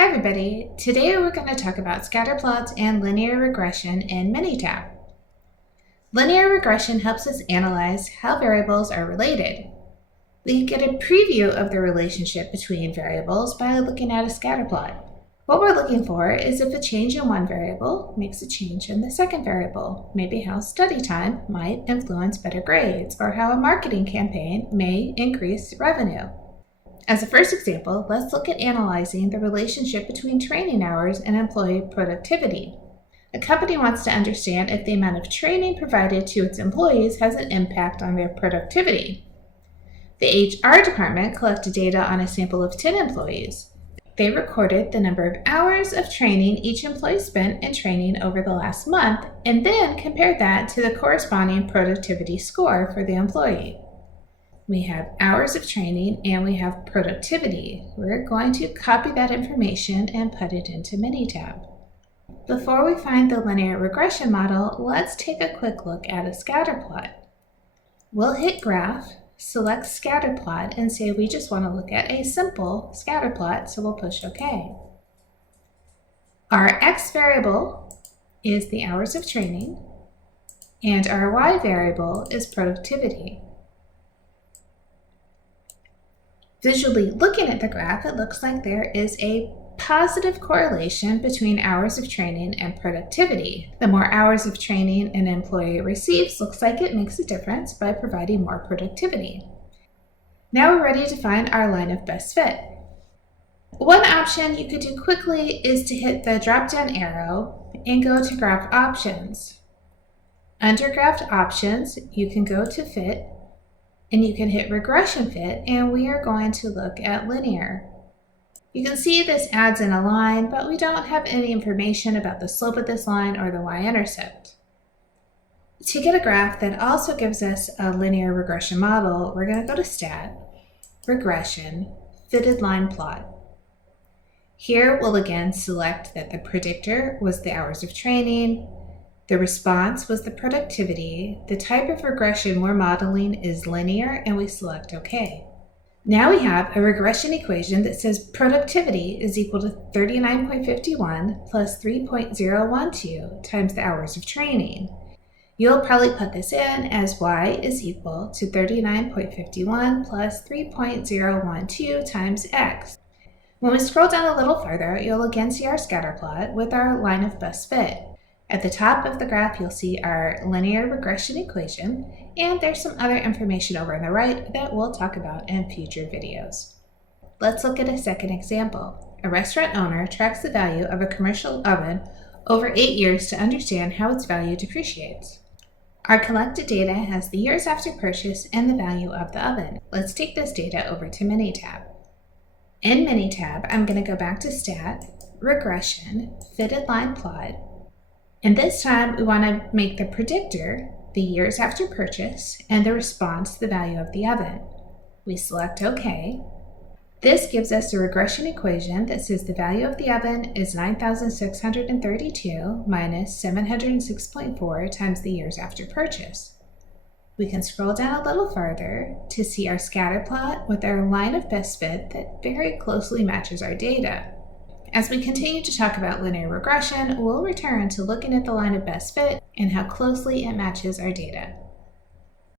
Hi everybody, today we're going to talk about scatter plots and linear regression in Minitab. Linear regression helps us analyze how variables are related. We get a preview of the relationship between variables by looking at a scatter plot. What we're looking for is if a change in one variable makes a change in the second variable, maybe how study time might influence better grades, or how a marketing campaign may increase revenue. As a first example, let's look at analyzing the relationship between training hours and employee productivity. A company wants to understand if the amount of training provided to its employees has an impact on their productivity. The HR department collected data on a sample of 10 employees. They recorded the number of hours of training each employee spent in training over the last month, and then compared that to the corresponding productivity score for the employee. We have hours of training and we have productivity. We're going to copy that information and put it into Minitab. Before we find the linear regression model, let's take a quick look at a scatter plot. We'll hit Graph, select Scatter Plot, and say we just want to look at a simple scatter plot, so we'll push OK. Our X variable is the hours of training, and our Y variable is productivity. Visually looking at the graph, it looks like there is a positive correlation between hours of training and productivity. The more hours of training an employee receives, looks like it makes a difference by providing more productivity. Now we're ready to find our line of best fit. One option you could do quickly is to hit the drop-down arrow and go to Graph Options. Under Graph Options, you can go to Fit, and you can hit Regression Fit, and we are going to look at linear. You can see this adds in a line, but we don't have any information about the slope of this line or the y-intercept. To get a graph that also gives us a linear regression model, we're going to go to Stat, Regression, Fitted Line Plot. Here we'll again select that the predictor was the hours of training, the response was the productivity, the type of regression we're modeling is linear, and we select OK. Now we have a regression equation that says productivity is equal to 39.51 plus 3.012 times the hours of training. You'll probably put this in as y is equal to 39.51 plus 3.012 times x. When we scroll down a little further, you'll again see our scatter plot with our line of best fit. At the top of the graph, you'll see our linear regression equation, and there's some other information over on the right that we'll talk about in future videos. Let's look at a second example. A restaurant owner tracks the value of a commercial oven over 8 years to understand how its value depreciates. Our collected data has the years after purchase and the value of the oven. Let's take this data over to Minitab. In Minitab, I'm going to go back to Stat, Regression, Fitted Line Plot, and this time we want to make the predictor the years after purchase and the response the value of the oven. We select OK. This gives us a regression equation that says the value of the oven is 9,632 minus 706.4 times the years after purchase. We can scroll down a little farther to see our scatter plot with our line of best fit that very closely matches our data. As we continue to talk about linear regression, we'll return to looking at the line of best fit and how closely it matches our data.